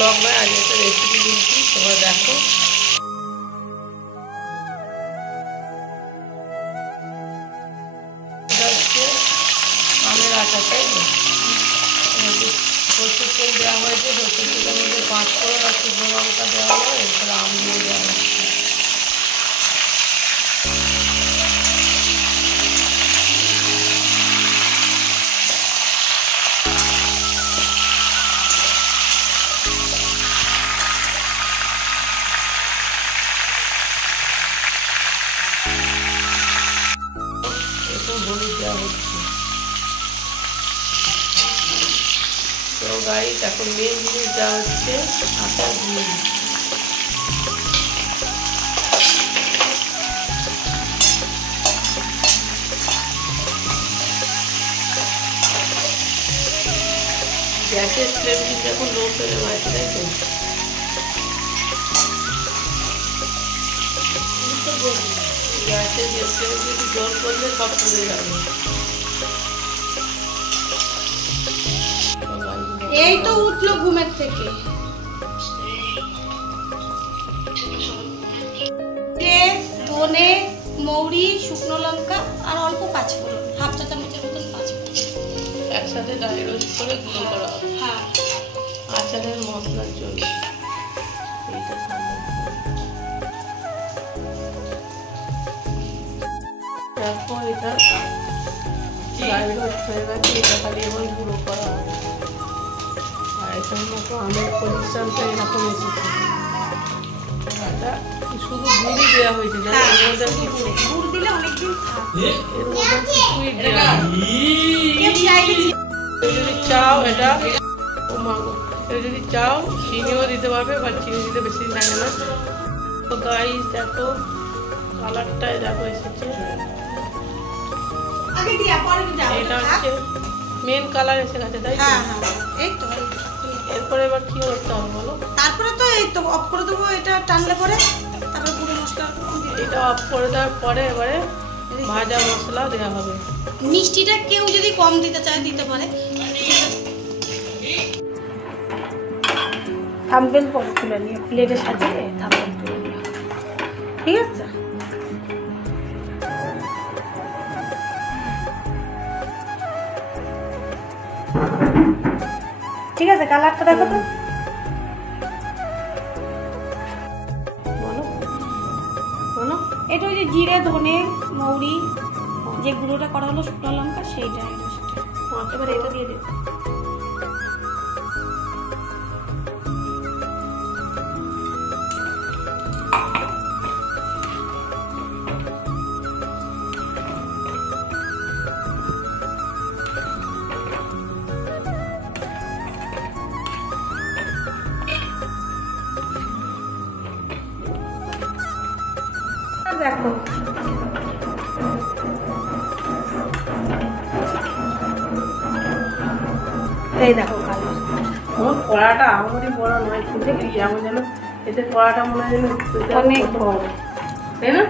Blog নয়, আজ একটা রেসিপি দিচ্ছি, তোমরা দেখো। এটা হচ্ছে আমের আটা, তাই তো? সরষের তেল দেওয়া হয়েছে, সরষের তেলের মধ্যে 5 ফোড়ন আর শুকনো লঙ্কা দেওয়া হয়, এরপরে আম দিয়ে দেওয়া হচ্ছে। হলুদ দেওয়া হচ্ছে। তো গাইস, এখন মেন জিনিস দেওয়া হচ্ছে আটার ঘি। গ্যাসের ফ্লেম কিন্তু এখন লো ফ্লেমে আছে, তাই তো? গ্যাসের যে ফ্লেম যদি জল করলে সব পড়ে যাবে। এই তো উঠলো ঘুমের থেকে। ধনে, মৌরি, শুকনো লঙ্কা আর অল্প 5 ফোড়ন, হাফ চা চামচের মতন 5 ফোড়ন একসাথে ড্রাই রোস্ট করে গুঁড়ো করা হবে। হ্যাঁ, আচারের মশলার জন্য। এইটা দেখো, এটা ড্রাই রোস্ট হয়ে গেছে, এটা খালি এবার গুঁড়ো করা হবে। আর এটার মতো আমের পজিশনটা এরকম এসেছে। এটা শুধু গুঁড়ি দেওয়া হয়েছে, এর মধ্যে গুড় দিলে অনেকদিন থাকে। এর মধ্যে কিছুই দেওয়া যদি চাও, এটা যদি চাও চিনিও দিতে পারবে, বা চিনি দিতে বেশি দিন লাগে না। তো গাইস দেখো, কালারটাই দেখো এসেছে। এটা হচ্ছে মেন কালার এসে গেছে, তাই তো? এই তো। এরপরে এবার কি করতে হবে বলো? তারপরে তো এই তো অফ করে দেবো, এটা টানলে পরে তারপরে গুঁড়ো মশলা। এটা অফ করে দেওয়ার পরে এবারে ভাজা মশলা দেওয়া হবে। মিষ্টিটা কেউ যদি কম দিতে চায় দিতে পারে। থাম্বনেল পরে তুলে নিয়ে প্লেটে সাজিয়ে থাম্বনেল তুলে নিয়ে, ঠিক আছে? ঠিক আছে, কালারটা দেখো তো। বলো বলো। এটা ওই যে জিরে, ধনে, মৌরি, যে গুঁড়োটা করা হলো, শুকনো লঙ্কা, সেইটা। এবার এটা দিয়ে দেবো। দেখো, এই দেখো কালার। আমার কড়াটা আমারই বড় নয়, খুঁজে গিয়ে আমার যেন এতে কড়াটা মনে হয় যেন অনেক বড়, তাই না?